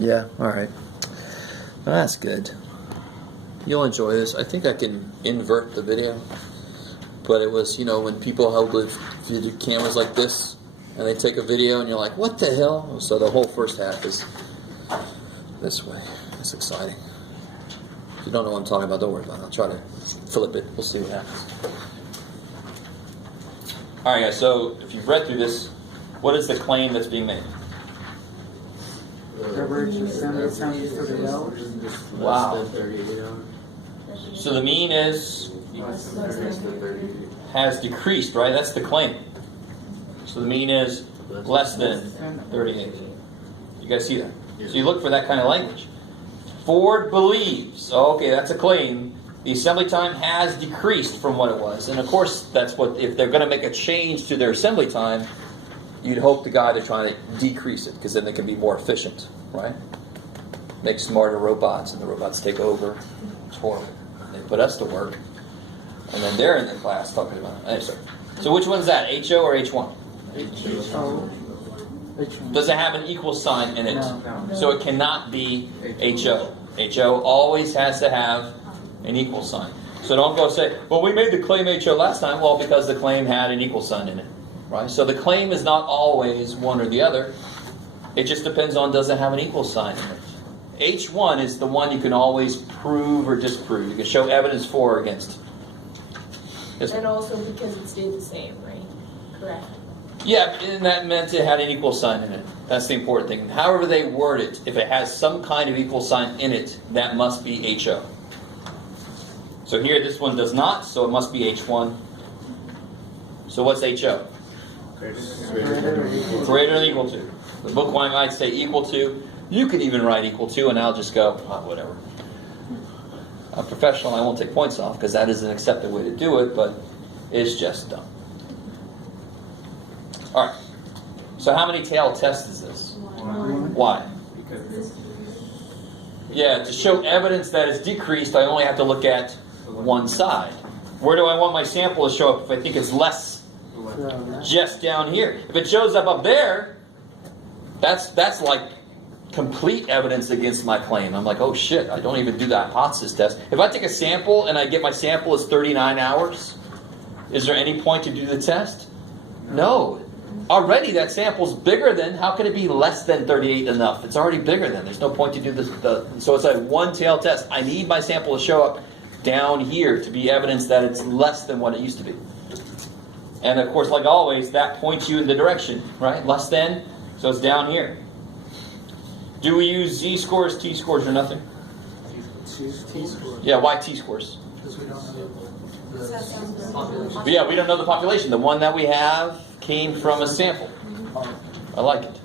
Yeah, all right. Well, that's good. You'll enjoy this. I think I can invert the video. But it was, when people held the cameras like this, and they take a video, and you're like, what the hell? So the whole first half is this way. It's exciting. If you don't know what I'm talking about, don't worry about it. I'll try to flip it. We'll see what happens. All right, guys, so if you've read through this, what is the claim that's being made? Average assembly time is 30 hours. Wow. 38 hours. So the mean is has decreased, right? That's the claim. So the mean is less than 38. You guys see that? So you look for that kind of language. Ford believes, okay, that's a claim, the assembly time has decreased from what it was. And of course, that's what, if they're going to make a change to their assembly time, you'd hope the guy to try to decrease it, because then they can be more efficient, right? Make smarter robots, and the robots take over. It's horrible. And they put us to work, and then they're in the class talking about it. Anyway, sorry. So which one's that, HO or H1? Does it have an equal sign in it? No. So it cannot be HO. HO always has to have an equal sign. So don't go say, well, we made the claim HO last time. Well, because the claim had an equal sign in it. Right? So the claim is not always one or the other. It just depends on, does it have an equal sign in it. H1 is the one you can always prove or disprove. You can show evidence for or against. And also because it stayed the same, right? Correct. Yeah, and that meant it had an equal sign in it. That's the important thing. However they word it, if it has some kind of equal sign in it, that must be HO. So here, this one does not, so it must be H1. So what's HO? Greater than equal to. The book might say equal to. You could even write equal to, and I'll just go, whatever. I'm professional, I won't take points off, because that is an accepted way to do it, but it's just dumb. Alright. So how many tail tests is this? Why? Yeah, to show evidence that it's decreased, I only have to look at one side. Where do I want my sample to show up if I think it's less? Just down here. If it shows up there, that's like complete evidence against my claim. I'm like, oh shit, I don't even do the hypothesis test. If I take a sample and I get my sample as 39 hours, is there any point to do the test? No. Already that sample's bigger than, how can it be less than 38 enough? It's already bigger than. There's no point to do this. So it's a one-tail test. I need my sample to show up down here to be evidence that it's less than what it used to be. And of course, like always, that points you in the direction, right? Less than, so it's down here. Do we use Z-scores, T-scores, or nothing? T-scores. Yeah, why T-scores? Because we don't know But yeah, we don't know the population. The one that we have came from a sample. I like it.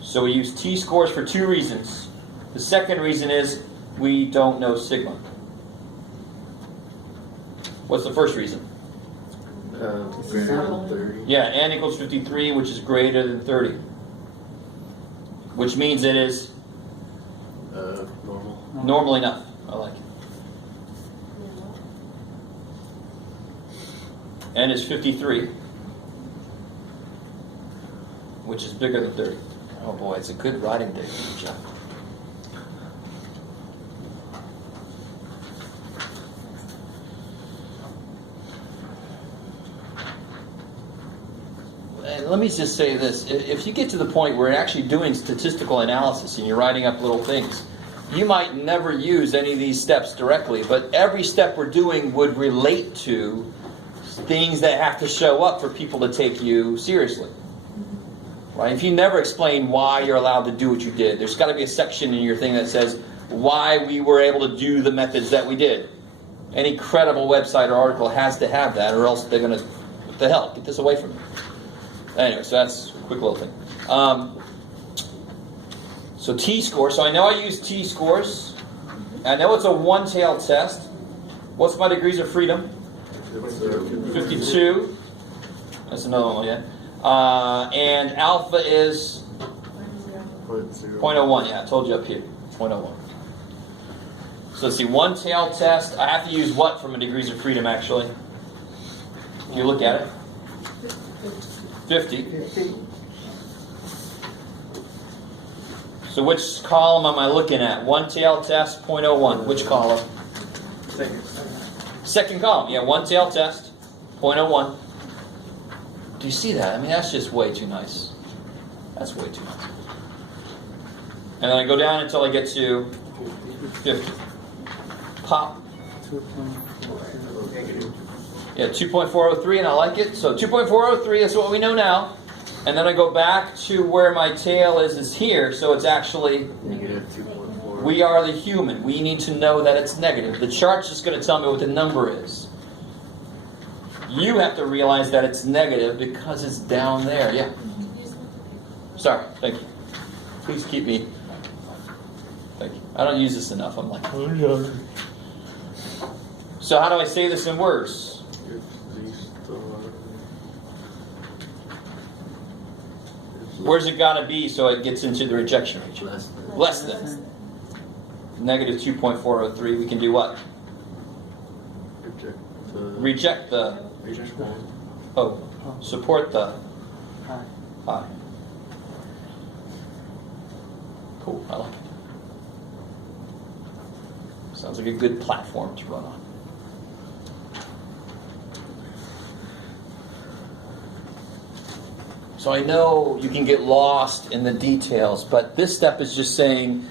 So we use T-scores for two reasons. The second reason is we don't know sigma. What's the first reason? Greater than 30. Yeah, n equals 53, which is greater than 30. Which means it is Normal. normal enough. I like it. N is 53, which is bigger than 30. Oh boy, it's a good writing day for you, John. And let me just say this. If you get to the point where you're actually doing statistical analysis and you're writing up little things, you might never use any of these steps directly, but every step we're doing would relate to things that have to show up for people to take you seriously. Right? If you never explain why you're allowed to do what you did, there's got to be a section in your thing that says why we were able to do the methods that we did. Any credible website or article has to have that, or else they're going to, what the hell, get this away from me. Anyway, so that's a quick little thing. So T-score. So I know I use T-scores. I know it's a one-tail test. What's my degrees of freedom? 52. That's another one, yeah. And alpha is 0.01. Yeah, I told you up here. 0.01. So let's see, one-tail test. I have to use what for my degrees of freedom, actually? If you look at it. 50. So which column am I looking at? One tail test, 0.01. Which column? Second. Second column. Yeah, one tail test, 0.01. Do you see that? I mean, that's just way too nice. That's way too nice. And then I go down until I get to 50. Pop. 2.4. Negative. Yeah, 2.403, and I like it. So 2.403 is what we know now. And then I go back to where my tail is here. So it's actually, Negative 2.4. we are the human. We need to know that it's negative. The chart's just going to tell me what the number is. You have to realize that it's negative because it's down there. Yeah. Sorry. Thank you. Please keep me. Thank you. I don't use this enough. I'm like, oh no. So how do I say this in words? Where's it got to be so it gets into the rejection region? Less than. Negative 2.403. We can do what? Reject the. Oh, support the. High. High. Cool. I like it. Sounds like a good platform to run on. So I know you can get lost in the details, but this step is just saying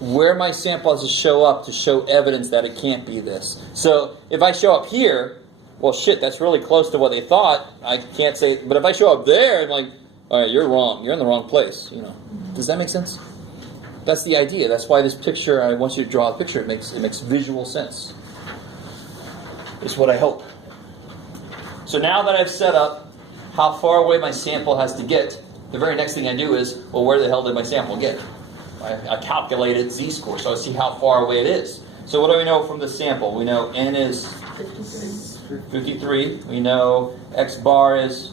where my sample has to show up to show evidence that it can't be this. So if I show up here, well, shit, that's really close to what they thought. I can't say, but if I show up there, I'm like, all right, you're wrong. You're in the wrong place. You know, does that make sense? That's the idea. That's why this picture, I want you to draw a picture. It makes visual sense. Is what I hope. So now that I've set up how far away my sample has to get, the very next thing I do is, well, where the hell did my sample get? I calculated z-score, so I see how far away it is. So what do we know from the sample? We know n is 53. We know x bar is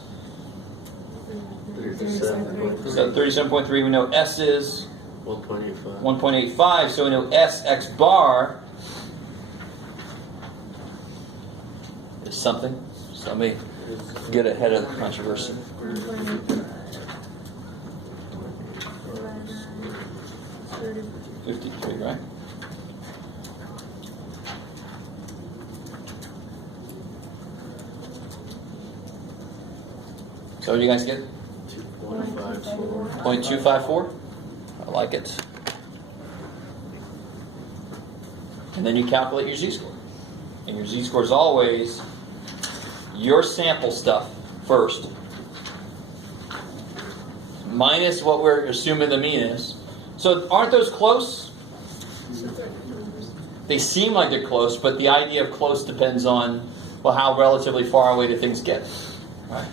37.3. We know s is 1.85. 1.85. So we know s x bar is something. So let me get ahead of the controversy. 53, right? So what do you guys get? 2.54. 0.254? I like it. And then you calculate your z-score. And your z-score is always your sample stuff first, minus what we're assuming the mean is. So aren't those close? They seem like they're close, but the idea of close depends on, well, how relatively far away do things get? Right?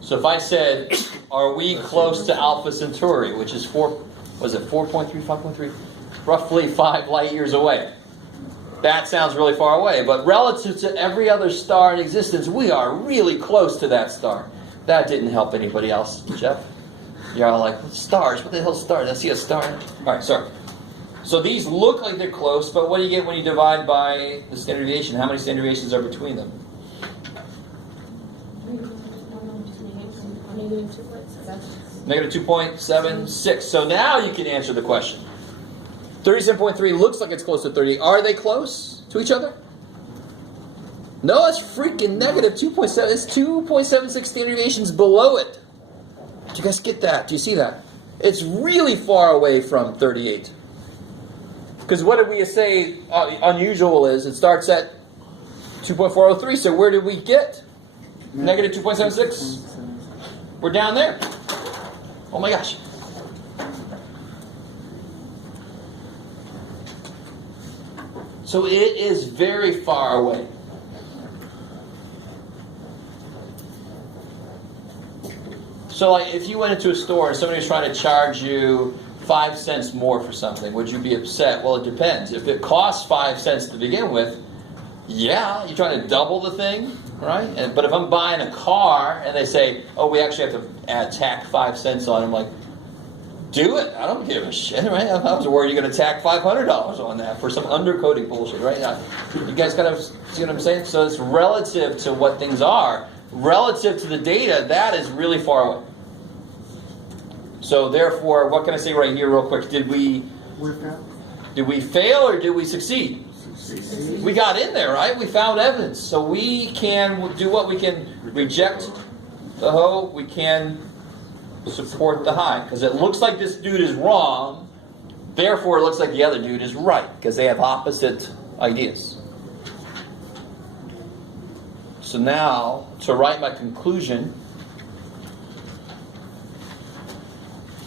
So if I said, are we close to Alpha Centauri, which is 4.3, 5.3? Roughly 5 light years away. That sounds really far away, but relative to every other star in existence, we are really close to that star. That didn't help anybody else, Jeff. You're all like, stars? What the hell's stars? I see a star. All right, sorry. So these look like they're close, but what do you get when you divide by the standard deviation? How many standard deviations are between them? Negative 2.76. So now you can answer the question. 37.3 looks like it's close to 30. Are they close to each other? No, it's freaking negative 2.7. It's 2.76 standard deviations below it. Do you guys get that? Do you see that? It's really far away from 38. Because what did we say unusual is? It starts at 2.403. So where did we get? Negative 2.76. We're down there. Oh my gosh. So it is very far away. So like if you went into a store and somebody was trying to charge you 5 cents more for something, would you be upset? Well, it depends. If it costs 5 cents to begin with, yeah, you're trying to double the thing, right? But if I'm buying a car and they say, oh, we actually have to tack 5 cents on it, I'm like, do it. I don't give a shit, right? I was worried you're going to tack $500 on that for some undercoating bullshit, right? You guys got to see what I'm saying? So it's relative to what things are. Relative to the data, that is really far away. So therefore, what can I say right here real quick? Did we fail or did we succeed? We got in there, right? We found evidence. So we can do what? We can reject the ho, we can support the high. Because it looks like this dude is wrong, therefore it looks like the other dude is right. Because they have opposite ideas. So now, to write my conclusion,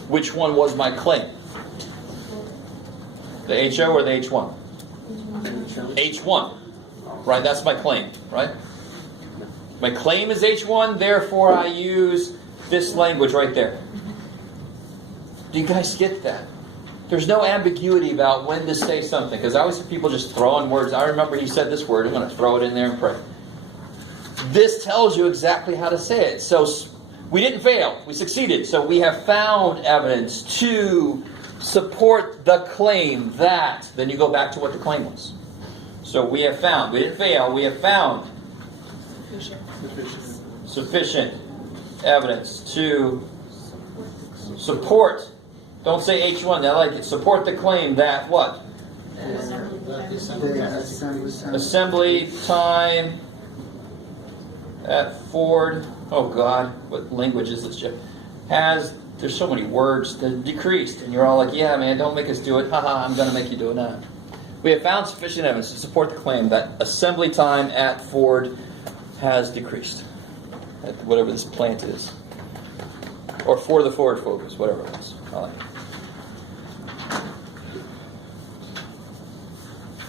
which one was my claim? The HO or the H1? H1. Right, that's my claim, right? My claim is H1, therefore I use this language right there. Do you guys get that? There's no ambiguity about when to say something, because I always see people just throwing words. I remember he said this word, I'm going to throw it in there and pray. This tells you exactly how to say it. So we didn't fail, we succeeded. So we have found evidence to support the claim that, then you go back to what the claim was. So we have found, we didn't fail, we have found sufficient evidence to support, don't say H1, I like it, support the claim that what? Assembly time at Ford, oh God, what language is this, Jeff? There's so many words that decreased, and you're all like, yeah man, don't make us do it, haha, I'm going to make you do it now. We have found sufficient evidence to support the claim that assembly time at Ford has decreased. At whatever this plant is. Or for the Ford Focus, whatever it is. I like it.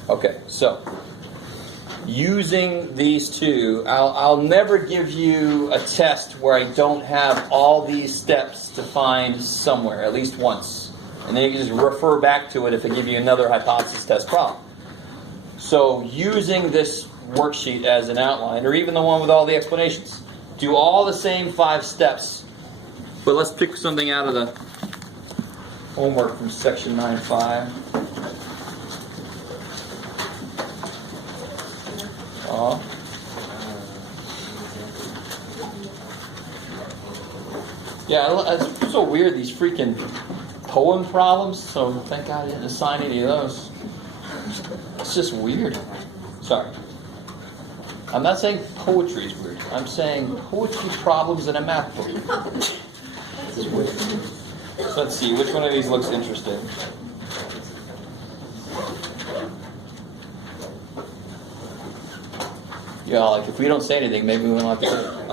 Okay, so using these two, I'll never give you a test where I don't have all these steps defined somewhere, at least once. And then you can just refer back to it if I give you another hypothesis test problem. So using this worksheet as an outline, or even the one with all the explanations, do all the same 5 steps. But let's pick something out of the homework from section 9.5. Yeah, it's so weird, these freaking poem problems, so thank God I didn't assign any of those. It's just weird. Sorry. I'm not saying poetry is weird. I'm saying poetry problems in a math book. This is weird. So let's see, which one of these looks interesting? Yeah, like if we don't say anything, maybe we won't have to say it.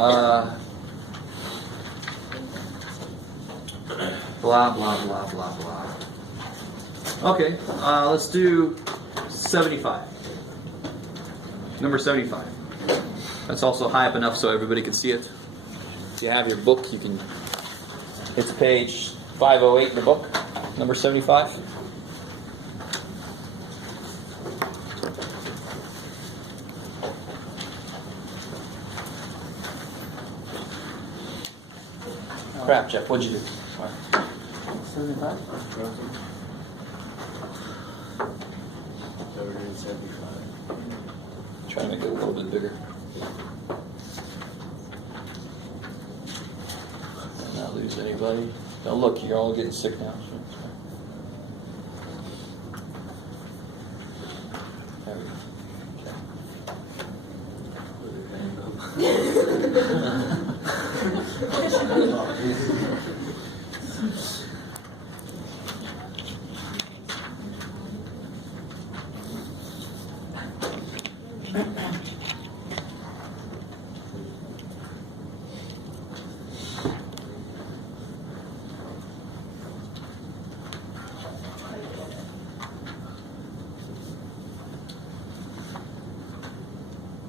Blah, blah, blah, blah, blah. Okay, let's do 75. Number 75. That's also high up enough so everybody can see it. If you have your book, you can... It's page 508 in the book, number 75. Crap, Jeff, what'd you do? 75? 75. Try to make it a little bit bigger. And not lose anybody. Don't look, you're all getting sick now. There we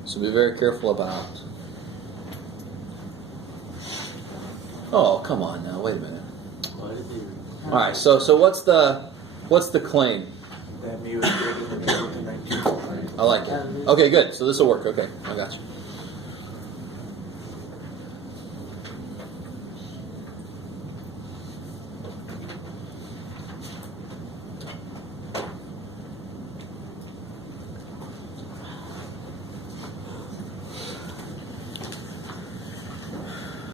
So be very careful about... Oh, come on now, wait a minute. Alright, so what's the claim? That mu is greater than 19. I like it. Okay, good. So this will work. Okay, I got you.